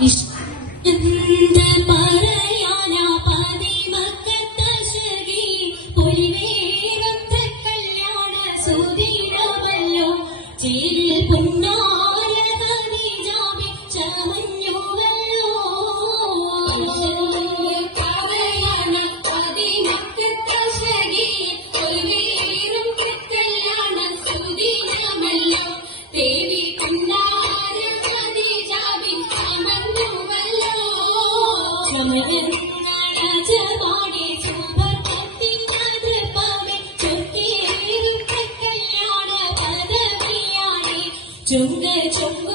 എന്ത് പറയാനാ പതിമക്കത്തശകി പൊലിവേഗത്തെ കല്യാണ സുദിനമല്ലോ ചേരിൽ പൊന്നാല ഖദീജാബി ചമഞ്ഞുവല്ലോ പറയാനാ പതിമക്കത്തശകി പൊലിവേഗത്തെ കല്യാണ സുദിനമല്ലോ ദേവി കൊണ്ടാര ഖദീജാബി ചമഞ്ഞുവല്ലോ ചമരങ്ങളാടി സുവർഗത്തിനത് പാവി ചൊക്കേറും കല്യാണ പദവിയാടി ചുങ്ക ചുങ്ക